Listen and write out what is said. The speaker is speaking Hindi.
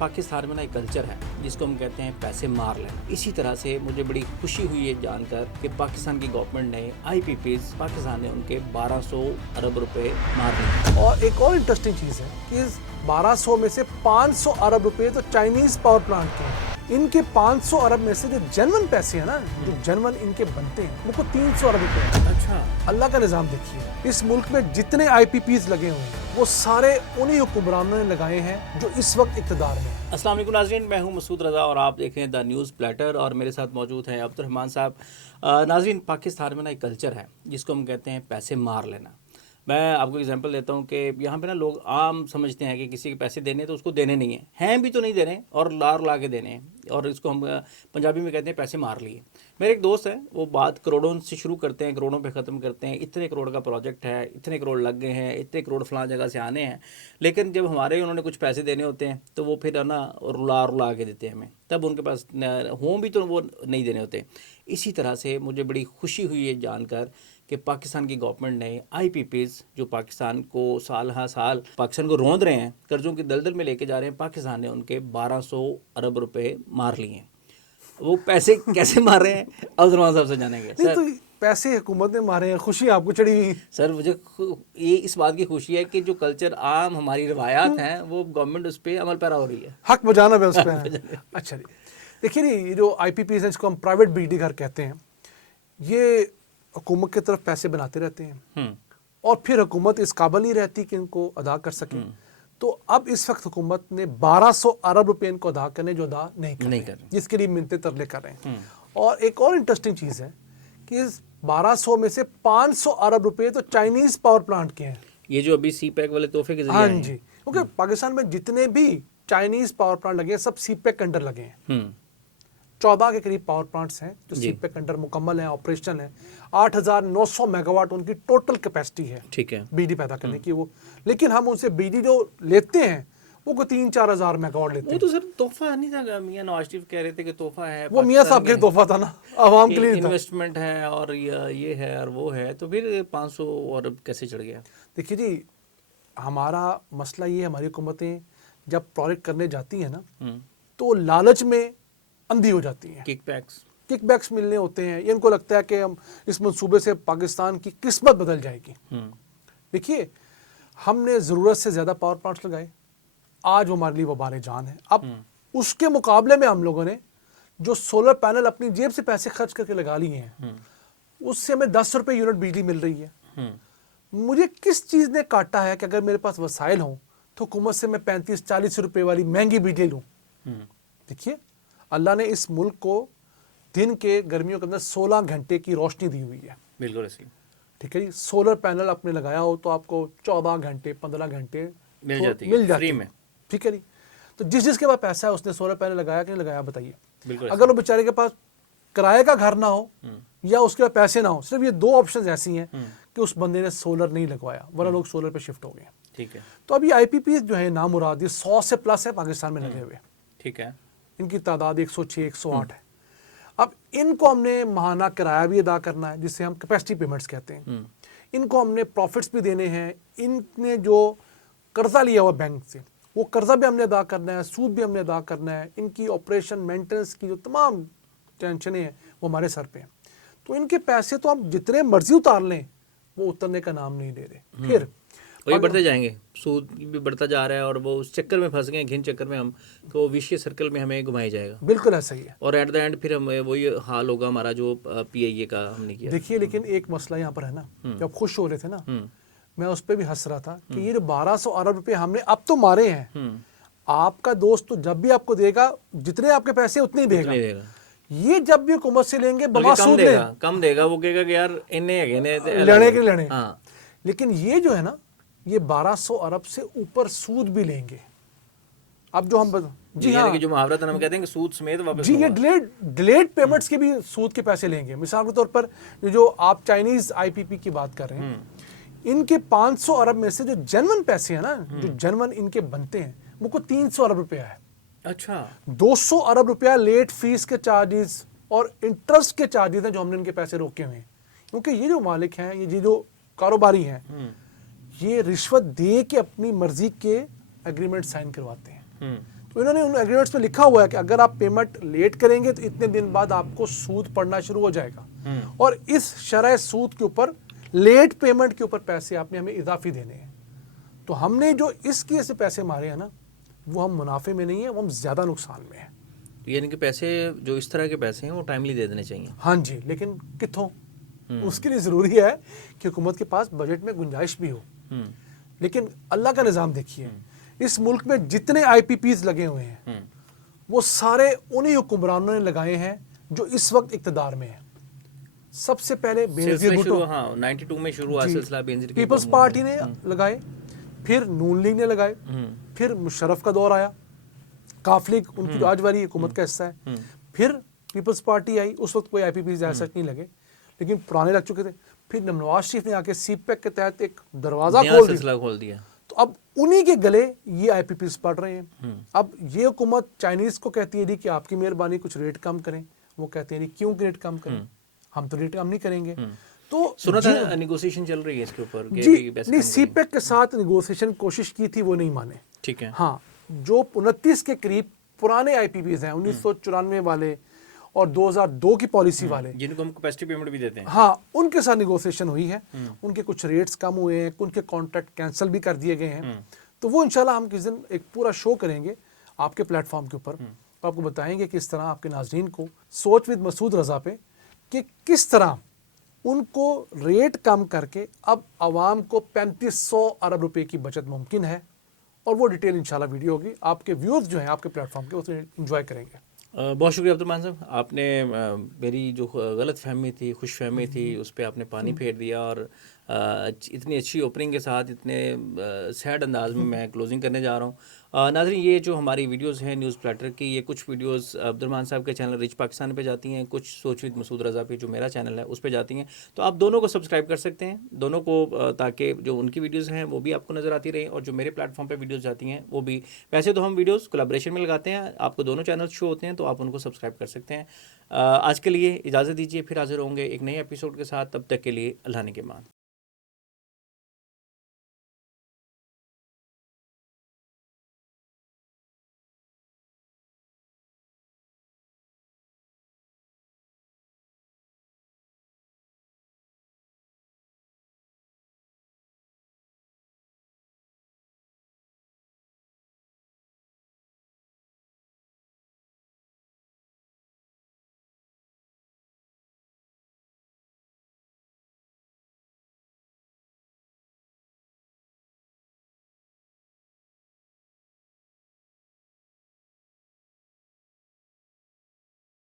पाकिस्तान में ना एक कल्चर है जिसको हम कहते हैं पैसे मार लेना। इसी तरह से मुझे बड़ी खुशी हुई है जानकर कि पाकिस्तान की गवर्नमेंट ने IPPs पाकिस्तान ने उनके 1200 अरब रुपए मार लिए। और एक और इंटरेस्टिंग चीज़ है कि इस 1200 में से 500 अरब रुपए तो चाइनीज पावर प्लांट के हैं। इनके 500 अरब में से जो जेन्युइन पैसे हैं ना, जो जेन्युइन इनके बनते हैं, उनको 300 अरब रुपए हैं। अच्छा, अल्लाह का निज़ाम देखिए, इस मुल्क में जितने IPPs लगे हुए हैं वो सारे उन्हीं हुक्मरानों ने लगाए हैं जो इस वक्त इक़्तिदार में हैं। अस्सलाम वालेकुम नाज़रीन, मैं हूं मसूद रज़ा और आप देख रहे हैं द न्यूज़ प्लेटर और मेरे साथ मौजूद हैं अब्दुर्रहमान साहब। नाज़रीन, पाकिस्तान में ना एक कल्चर है जिसको हम कहते हैं पैसे मार लेना। मैं आपको एग्जांपल देता हूं कि यहाँ पे ना लोग आम समझते हैं कि किसी के पैसे देने तो उसको देने नहीं हैं भी तो नहीं देने और ला के देने हैं, और इसको हम पंजाबी में कहते हैं पैसे मार लिए। मेरे एक दोस्त हैं, वो बात करोड़ों से शुरू करते हैं, करोड़ों पे ख़त्म करते हैं। इतने करोड़ का प्रोजेक्ट है, इतने करोड़ लग गए हैं, इतने करोड़ फलां जगह से आने हैं, लेकिन जब हमारे उन्होंने कुछ पैसे देने होते हैं तो वो फिर ना रुला के देते हैं हमें, तब उनके पास हों भी तो वो नहीं देने होते। इसी तरह से मुझे बड़ी खुशी हुई है जानकर कि पाकिस्तान की गवर्नमेंट ने IPPs जो पाकिस्तान को साल हर साल पाकिस्तान को रौंद रहे हैं, कर्जों की दलदल में लेके जा रहे हैं, पाकिस्तान ने उनके 1200 अरब रुपए मार लिए हैं। वो पैसे कैसे मार रहे हैं अब्दुर्रहमान साहब से जानेंगे। नहीं तो पैसे हुकूमत ने मारे हैं, खुशी आपको चढ़ी हुई। सर, मुझे ये इस बात की खुशी है कि जो कल्चर आम हमारी रवायात हैं वो गवर्नमेंट उस पर अमल पैरा हो रही है। हक बजाना भी उस पर है। अच्छा जी, देखिए नहीं, ये जो IPPs हैं जिसको हम प्राइवेट बिजली घर कहते हैं, ये हुकूमत की तरफ पैसे बनाते रहते हैं और फिर हुकूमत इस काबिल नहीं रहती कि इनको अदा कर सके। तो अब इस वक्त हुकूमत ने 1200 अरब रुपए इनको अदा करने जो अदा नहीं कर रहे, जिसके लिए मिन्नतें तरले कर रहे हैं। और एक और इंटरेस्टिंग चीज़ है कि इस 1200 में से 500 अरब रुपए तो चाइनीज पावर प्लांट के हैं। ये जो अभी CPEC वाले तोहफे के जरिए, हाँ जी, क्योंकि पाकिस्तान में जितने भी चाइनीज पावर प्लांट लगे हैं सब CPEC के अंडर लगे हैं। 14 के करीब पावर प्लांट्स हैं जो CPEC के अंडर मुकम्मल हैं, ऑपरेशनल हैं। 8900 मेगावाट उनकी टोटल कैपेसिटी है, ठीक है, बिजली पैदा करने की वो। लेकिन हम उनसे बिजली जो लेते हैं वो को 3-4 हज़ार मेगावाट लेते वो हैं। तो सर तोहफा नहीं था, मियां नवाज शरीफ कह रहे थे कि तोहफा है, वो मियां साहब के तोहफा था ना, आवाम के लिए था। इन्वेस्टमेंट है और ये है और वो है, तो फिर 500 अरब कैसे चढ़ गया? देखिए जी, हमारा मसला ये, हमारी हुकूमतें जब प्रोजेक्ट करने जाती हैं ना तो लालच में अंधी हो जाती हैं। किकबैक्स मिलने होते हैं, ये इनको लगता है कि हम इस मंसूबे से पाकिस्तान की किस्मत बदल जाएगी। देखिए, हमने ज़रूरत से ज़्यादा पावर प्लांट्स लगाए, आज वो हमारे लिए वबार जान है। अब उसके मुकाबले में हम लोगों ने जो सोलर पैनल अपनी जेब से पैसे खर्च करके लगा लिए हैं, उससे हमें 10 रुपये यूनिट बिजली मिल रही है। मुझे किस चीज़ ने काटा है कि अगर मेरे पास वसाइल हों तो हुकूमत से मैं 35-40 रुपये वाली महंगी बिजली लूँ? देखिए, अल्लाह ने इस मुल्क को दिन के गर्मियों के अंदर 16 घंटे की रोशनी दी हुई है। बिल्कुल ऐसी, ठीक है जी। सोलर पैनल आपने लगाया हो तो आपको 14 घंटे 15 घंटे मिल जाती है फ्री में। ठीक है जी। तो जिसके पास पैसा है उसने सोलर पैनल लगाया कि नहीं लगाया, बताइए। अगर वो बेचारे के पास किराए का घर ना हो या उसके पास पैसे ना हो, सिर्फ ये 2 ऑप्शन ऐसी हैं कि उस बंदे ने सोलर नहीं लगवाया, वरना लोग सोलर पे शिफ्ट हो गए। ठीक है। तो अभी IPPs जो है नामुराद 100 से प्लस है पाकिस्तान में लगे हुए। ठीक है। इनकी तादाद 106-108 है। अब इनको हमने माहाना किराया भी अदा करना है, जिससे हम कैपेसिटी पेमेंट्स कहते हैं। इनको हमने प्रॉफिट्स भी देने हैं। इनने जो कर्जा लिया हुआ बैंक से, वो कर्जा भी हमने अदा करना है, सूद भी हमने अदा करना है। इनकी ऑपरेशन मेंटेनेंस की जो तमाम टेंशनें हैं वो हमारे सर पे हैं। तो इनके पैसे तो हम जितने मर्जी उतार लें, वो उतरने का नाम नहीं ले रहे। फिर और ये बढ़ते जाएंगे, सूद भी बढ़ता जा रहा है और वो उस चक्कर में फंस गए, घिन चक्कर में हम, तो विशियस सर्कल में हमें घुमाया जाएगा। बिल्कुल ऐसा ही है। और एट द एंड फिर हम वही हाल होगा हमारा जो PIA का हमने किया। देखिए, लेकिन एक मसला यहाँ पर है ना, जब खुश हो रहे थे ना, मैं उस पर भी हंस रहा था कि ये जो 1200 अरब रुपए हमने अब तो मारे हैं, आपका दोस्त तो जब भी आपको देगा, जितने आपके पैसे उतने ही देगा। ये जब भी हुकूमत से लेंगे कम देगा, वो कहेगा कि यार इन्ने लेने के लेने। लेकिन ये जो है ना, ये 1200 अरब से ऊपर सूद भी लेंगे। अब जो हम जी हाँ, जो मुहावरत हम कहते हैं कि सूद समेत वापस जी, ये डिलेड पेमेंट्स के भी सूद के पैसे लेंगे। मिसाल के तौर पर जो आप चाइनीज IPP की बात कर रहे हैं, इनके 500 अरब में से जो जेन्युइन पैसे हैं ना, जो जेन्युइन इनके बनते हैं, वो 300 अरब रुपया है। अच्छा, 200 अरब रुपया लेट फीस के चार्जेस और इंटरेस्ट के चार्जेस हैं जो हमने इनके पैसे रोके हुए हैं। क्योंकि ये जो मालिक हैं, ये जो कारोबारी हैं, ये रिश्वत दे के अपनी मर्जी के एग्रीमेंट साइन करवाते हैं। तो इन्होंने उन एग्रीमेंट्स में लिखा हुआ है कि अगर आप पेमेंट लेट करेंगे तो इतने दिन बाद आपको सूद पड़ना शुरू हो जाएगा, और इस शरह सूद के ऊपर, लेट पेमेंट के ऊपर पैसे आपने हमें इजाफी देने हैं। तो हमने जो इसके से पैसे मारे हैं ना, वो हम मुनाफे में नहीं है, वो हम ज़्यादा नुकसान में है। यानी कि पैसे जो इस तरह के पैसे हैं वो टाइमली दे देने चाहिए। हाँ जी, लेकिन कितों, उसके लिए ज़रूरी है कि हुकूमत के पास बजट में गुंजाइश भी हो। लेकिन अल्लाह का निज़ाम देखिए, इस मुल्क में जितने IPPs लगे हुए हैं वो सारे उन्हीं हुक्मरानों ने लगाए हैं जो इस वक्त इक़्तिदार में है। सबसे पहले बेनज़ीर भुट्टो, 92 में शुरू हुआ सिलसिला बेनज़ीर, पीपल्स पार्टी ने लगाए, फिर नून लीग ने लगाए, फिर मुशर्रफ का दौर आया, काफ लीग उनकी जो आज वाली हुकूमत का हिस्सा है, फिर पीपल्स पार्टी आई, उस वक्त कोई IPPs ऐसा नहीं लगे लेकिन पुराने लग चुके थे। फिर नवाज शरीफ ने आके CPEC के तहत एक दरवाज़ा खोल दिया। तो अब उन्हीं के गले ये IPPs पड़ रहे हैं। अब ये हुकूमत चाइनीज़ को कहती है कि आपकी मेहरबानी कुछ रेट कम करें, वो कहते हैं क्यों रेट कम करें, हम तो रेट कम नहीं करेंगे। तो सुना था नेगोशिएशन चल रही है इसके ऊपर जी, नहीं, CPEC के साथ नेगोशिएशन कोशिश की थी, वो नहीं माने। ठीक है। हाँ, जो 29 के करीब पुराने IPPs हैं, 1994 वाले और 2002 की पॉलिसी वाले, जिनको हम कैपेसिटी पेमेंट भी देते हैं, हाँ, उनके साथ नेगोशिएशन हुई है। उनके कुछ रेट्स कम हुए हैं, उनके कॉन्ट्रैक्ट कैंसिल भी कर दिए गए हैं। तो वो इंशाल्लाह हम किस दिन एक पूरा शो करेंगे आपके प्लेटफॉर्म के ऊपर, तो आपको बताएंगे किस तरह आपके नाजरीन को सोच विद मसूद रज़ा पे कि किस तरह उनको रेट कम करके अब आवाम को 3500 अरब रुपए की बचत मुमकिन है। और वो डिटेल इंशाल्लाह वीडियो होगी, आपके व्यूअर्स जो हैं आपके प्लेटफॉर्म के उसे एंजॉय करेंगे। बहुत शुक्रिया अब्दुर्रहमान साहब, आपने मेरी जो गलत फहमी थी, खुश फहमी थी, उस पर आपने पानी फेर दिया और इतनी अच्छी ओपनिंग के साथ इतने सैड अंदाज में मैं क्लोजिंग करने जा रहा हूँ। नाज़रीन, ये जो हमारी वीडियोस हैं न्यूज़ प्लेटर की, ये कुछ वीडियोस अब्दुर्रहमान साहब के चैनल रिच पाकिस्तान पे जाती हैं, कुछ सोच विद मसूद रज़ा पे जो मेरा चैनल है उस पे जाती हैं। तो आप दोनों को सब्सक्राइब कर सकते हैं, दोनों को, ताकि जो उनकी वीडियोज़ हैं वो भी आपको नज़र आती रहे और जो मेरे प्लेटफॉर्म पर वीडियोज़ जाती हैं वो भी। वैसे तो हम वीडियोज़ कोलैबोरेशन में लगाते हैं, आपको दोनों चैनल शो होते हैं तो आप उनको सब्सक्राइब कर सकते हैं। आज के लिए इजाज़त दीजिए, फिर हाजिर होंगे एक नए एपिसोड के साथ। तब तक के लिए अल्लाह ने के मान।